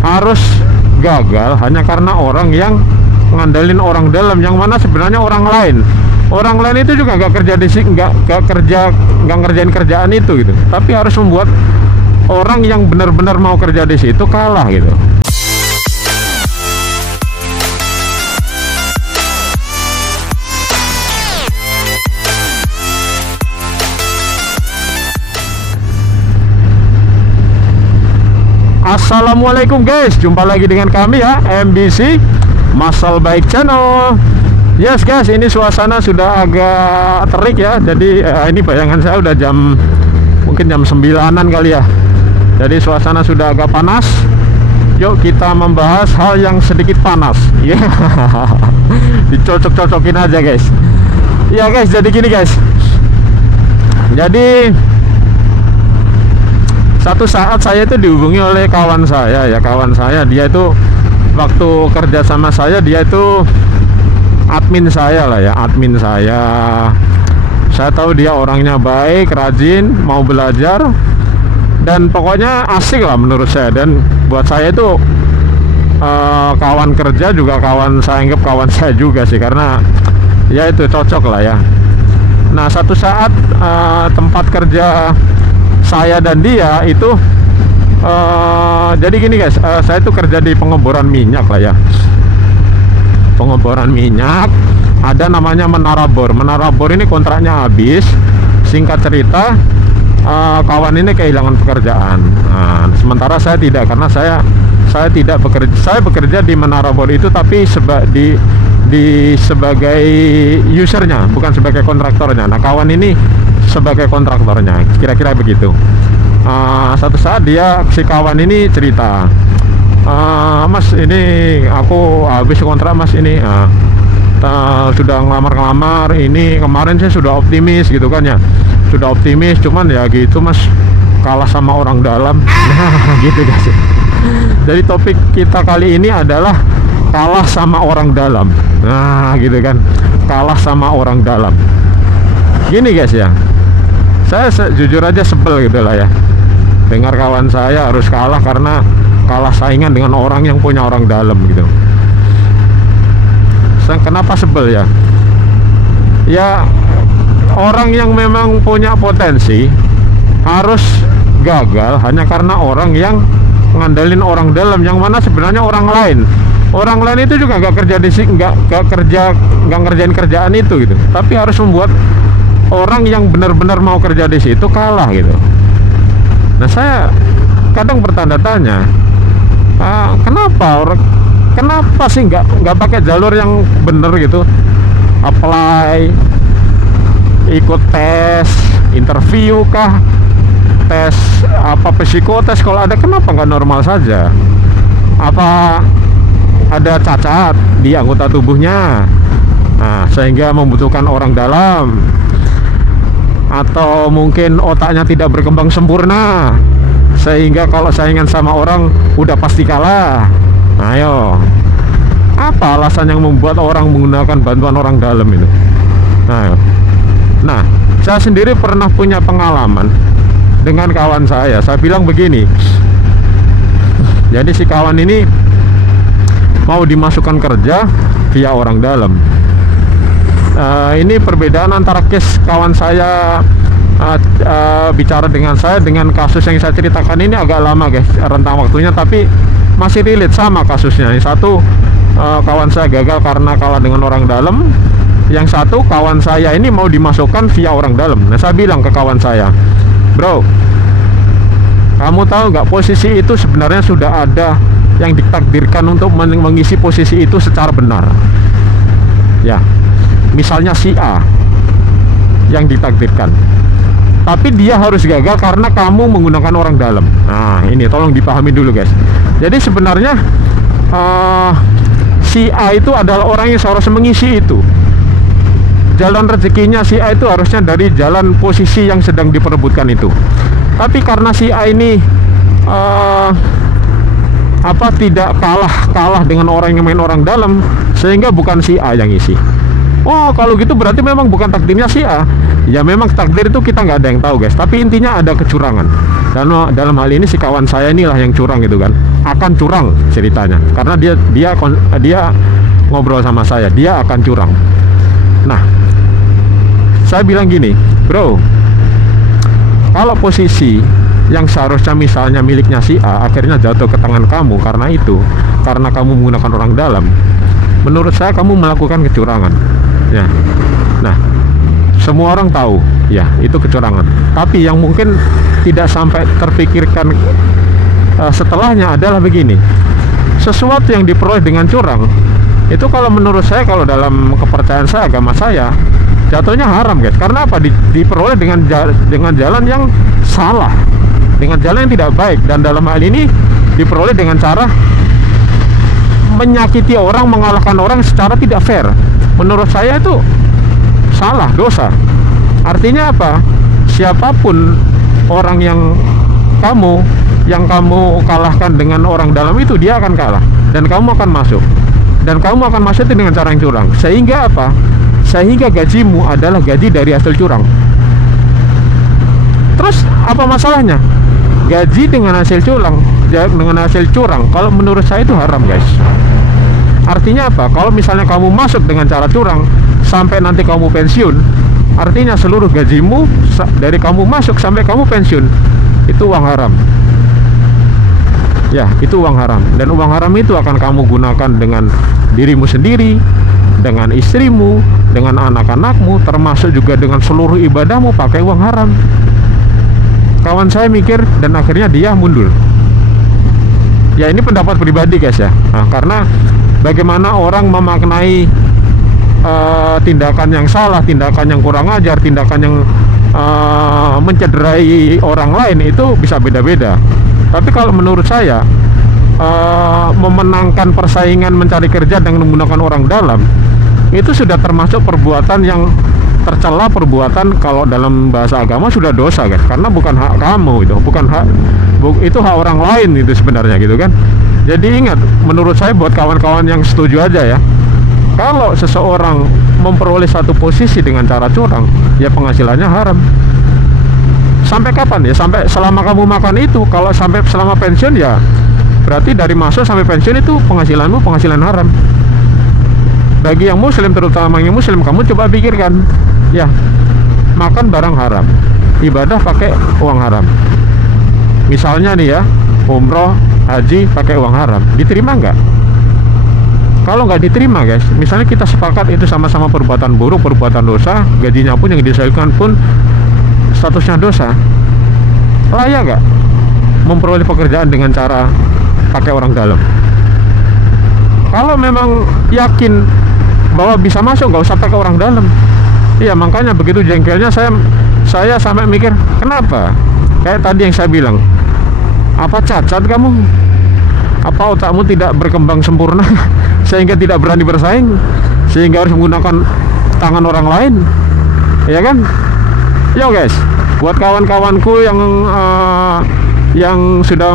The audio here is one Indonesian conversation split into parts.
harus gagal hanya karena orang yang ngandelin orang dalam, yang mana sebenarnya orang lain itu juga nggak kerja nggak ngerjain kerjaan itu gitu, tapi harus membuat orang yang benar-benar mau kerja di situ kalah gitu. Assalamualaikum guys, jumpa lagi dengan kami ya, MBC Masal Baik Channel. Yes guys, ini suasana sudah agak terik ya. Jadi ini bayangan saya udah mungkin jam 9-an kali ya. Jadi suasana sudah agak panas. Yuk kita membahas hal yang sedikit panas. Ya, dicocok-cocokin aja guys. Ya guys, jadi gini guys. Jadi satu saat saya itu dihubungi oleh kawan saya ya, dia itu waktu kerja sama saya, dia itu admin saya lah ya, saya tahu dia orangnya baik, rajin, mau belajar, dan pokoknya asik lah menurut saya. Dan buat saya itu kawan kerja juga saya anggap kawan saya juga sih, karena ya itu cocok lah ya. Nah satu saat tempat kerja saya dan dia itu jadi gini guys, saya itu kerja di pengeboran minyak lah ya, pengeboran minyak. Ada namanya Menara Bor. Menara Bor ini kontraknya habis. Singkat cerita, kawan ini kehilangan pekerjaan. Nah, sementara saya tidak, karena saya tidak bekerja. Saya bekerja di Menara Bor itu, tapi sebagai usernya, bukan sebagai kontraktornya. Nah kawan ini sebagai kontraktornya, kira-kira begitu. Satu saat si kawan ini cerita, Mas, ini aku habis kontrak Mas, ini sudah ngelamar ini kemarin saya sudah optimis gitu kan ya, sudah optimis, cuman ya gitu Mas, kalah sama orang dalam. Nah gitu guys. Jadi topik kita kali ini adalah kalah sama orang dalam. Nah gitu kan, kalah sama orang dalam. Gini guys ya, saya jujur aja sebel gitu lah ya, dengar kawan saya harus kalah karena kalah saingan dengan orang yang punya orang dalam gitu. Kenapa sebel ya? Ya orang yang memang punya potensi harus gagal hanya karena orang yang ngandelin orang dalam, yang mana sebenarnya orang lain itu juga nggak ngerjain kerjaan itu gitu, tapi harus membuat orang yang benar-benar mau kerja di situ kalah gitu. Nah saya kadang bertanda tanya, kenapa sih nggak pakai jalur yang bener gitu, apply, ikut tes, interview kah, tes apa psikotes kalau ada, kenapa nggak normal saja? Apa ada cacat di anggota tubuhnya, nah sehingga membutuhkan orang dalam? Atau mungkin otaknya tidak berkembang sempurna sehingga kalau saingan sama orang udah pasti kalah. Ayo, apa alasan yang membuat orang menggunakan bantuan orang dalam itu? Nah, saya sendiri pernah punya pengalaman dengan kawan saya. Saya bilang begini, jadi si kawan ini mau dimasukkan kerja via orang dalam. Ini perbedaan antara case kawan saya bicara dengan saya dengan kasus yang saya ceritakan ini agak lama guys rentang waktunya, tapi masih relate sama kasusnya. Yang satu kawan saya gagal karena kalah dengan orang dalam, yang satu kawan saya ini mau dimasukkan via orang dalam. Nah saya bilang ke kawan saya, bro, kamu tahu nggak, posisi itu sebenarnya sudah ada yang ditakdirkan untuk mengisi posisi itu secara benar ya. Misalnya si A yang ditakdirkan, tapi dia harus gagal karena kamu menggunakan orang dalam. Nah ini tolong dipahami dulu guys. Jadi sebenarnya si A itu adalah orang yang seharusnya mengisi itu. Jalan rezekinya si A itu harusnya dari jalan posisi yang sedang diperebutkan itu. Tapi karena si A ini tidak kalah dengan orang yang main orang dalam, sehingga bukan si A yang isi. Oh, kalau gitu berarti memang bukan takdirnya si A. Ya memang takdir itu kita nggak ada yang tahu guys, tapi intinya ada kecurangan. Dan dalam hal ini si kawan saya inilah yang curang gitu kan, akan curang ceritanya, karena dia ngobrol sama saya, dia akan curang. Nah, saya bilang gini, bro, kalau posisi yang seharusnya misalnya miliknya si A akhirnya jatuh ke tangan kamu karena kamu menggunakan orang dalam, menurut saya kamu melakukan kecurangan ya. Nah, semua orang tahu ya itu kecurangan, tapi yang mungkin tidak sampai terpikirkan setelahnya adalah begini, sesuatu yang diperoleh dengan curang itu kalau menurut saya, kalau dalam kepercayaan saya, agama saya, jatuhnya haram guys. Karena apa? Diperoleh dengan jalan yang salah, dengan jalan yang tidak baik, dan dalam hal ini diperoleh dengan cara menyakiti orang, mengalahkan orang secara tidak fair. Menurut saya itu salah, dosa. Artinya apa? Siapapun orang yang kamu kalahkan dengan orang dalam itu, dia akan kalah dan kamu akan masuk. Dan kamu akan masuk itu dengan cara yang curang. Sehingga apa? Sehingga gajimu adalah gaji dari hasil curang. Terus apa masalahnya? Gaji dengan hasil curang, kalau menurut saya itu haram guys. Artinya apa? Kalau misalnya kamu masuk dengan cara curang sampai nanti kamu pensiun, artinya seluruh gajimu dari kamu masuk sampai kamu pensiun itu uang haram. Ya, itu uang haram. Dan uang haram itu akan kamu gunakan dengan dirimu sendiri, dengan istrimu, dengan anak-anakmu, termasuk juga dengan seluruh ibadahmu pakai uang haram. Kawan saya mikir dan akhirnya dia mundur. Ya, ini pendapat pribadi guys ya. Nah, karena bagaimana orang memaknai tindakan yang salah, tindakan yang kurang ajar, tindakan yang mencederai orang lain itu bisa beda-beda. Tapi kalau menurut saya, memenangkan persaingan mencari kerja dengan menggunakan orang dalam itu sudah termasuk perbuatan yang tercela, perbuatan kalau dalam bahasa agama sudah dosa guys, karena bukan hak kamu, itu hak orang lain itu sebenarnya gitu kan. Jadi ingat, menurut saya buat kawan-kawan yang setuju aja ya, kalau seseorang memperoleh satu posisi dengan cara curang, ya penghasilannya haram. Sampai kapan ya? Sampai selama kamu makan itu. Kalau sampai selama pensiun ya berarti dari masuk sampai pensiun itu penghasilanmu penghasilan haram. Bagi yang muslim, terutama yang muslim, kamu coba pikirkan ya, makan barang haram, ibadah pakai uang haram. Misalnya nih ya, umroh, haji pakai uang haram, diterima nggak? Kalau nggak diterima guys, misalnya kita sepakat itu sama-sama perbuatan buruk, perbuatan dosa, gajinya pun yang disesuaikan pun statusnya dosa, layak nggak memperoleh pekerjaan dengan cara pakai orang dalam? Kalau memang yakin bahwa bisa masuk, nggak usah pakai orang dalam. Iya, makanya begitu jengkelnya saya sampai mikir, kenapa? Kayak tadi yang saya bilang, apa cacat kamu? Apa otakmu tidak berkembang sempurna sehingga tidak berani bersaing, sehingga harus menggunakan tangan orang lain, ya kan? Yo guys, buat kawan-kawanku yang sudah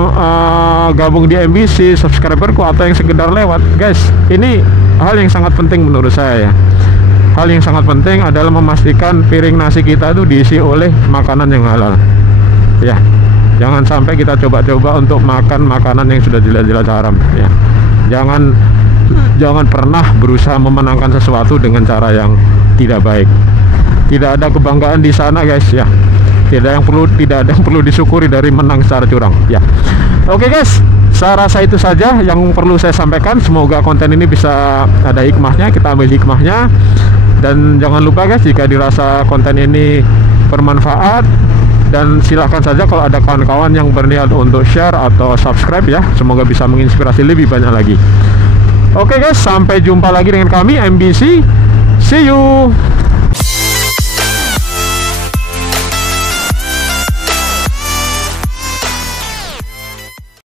gabung di MBC, subscriberku atau yang sekedar lewat, guys, ini hal yang sangat penting menurut saya ya. Hal yang sangat penting adalah memastikan piring nasi kita itu diisi oleh makanan yang halal. Ya, jangan sampai kita coba-coba untuk makan makanan yang sudah jelas-jelas haram ya. Jangan pernah berusaha memenangkan sesuatu dengan cara yang tidak baik. Tidak ada kebanggaan di sana guys ya. Tidak ada yang perlu disyukuri dari menang secara curang ya. Oke guys, saya rasa itu saja yang perlu saya sampaikan. Semoga konten ini bisa ada hikmahnya, kita ambil hikmahnya. Dan jangan lupa guys, jika dirasa konten ini bermanfaat, dan silahkan saja kalau ada kawan-kawan yang berniat untuk share atau subscribe ya. Semoga bisa menginspirasi lebih banyak lagi. Oke guys, sampai jumpa lagi dengan kami MBC. See you.